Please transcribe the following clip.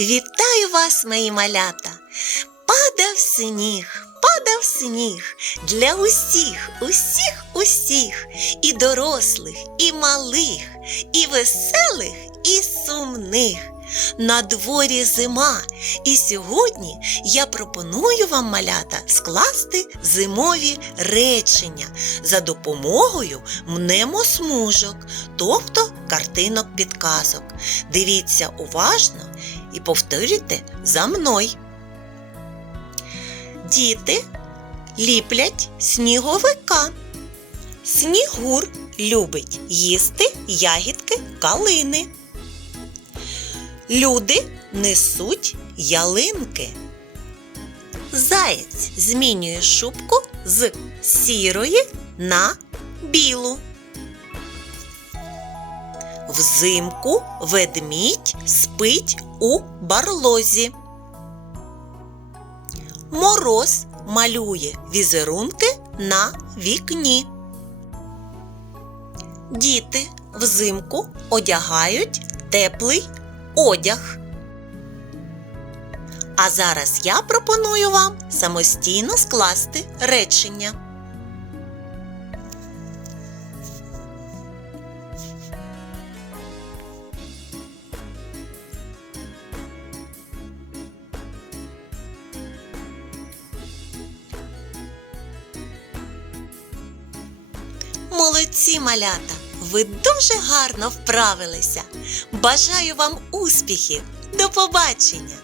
Вітаю вас, мої малята! Падав сніг, падав сніг для усіх, усіх, усіх, і дорослих, і малих, і веселих, і сумних. На дворі зима, і сьогодні я пропоную вам, малята, скласти зимові речення за допомогою мнемосмужок, тобто картинок підказок. Дивіться уважно і повторюйте за мною. Діти ліплять сніговика. Снігур любить їсти ягідки калини. Люди несуть ялинки. Заєць змінює шубку з сірої на білу. Взимку ведмідь спить у барлозі. Мороз малює візерунки на вікні. Діти взимку одягають теплий одяг. А зараз я пропоную вам самостійно скласти речення. Молодці малята! Ви дуже гарно вправилися. Бажаю вам успіхів! До побачення!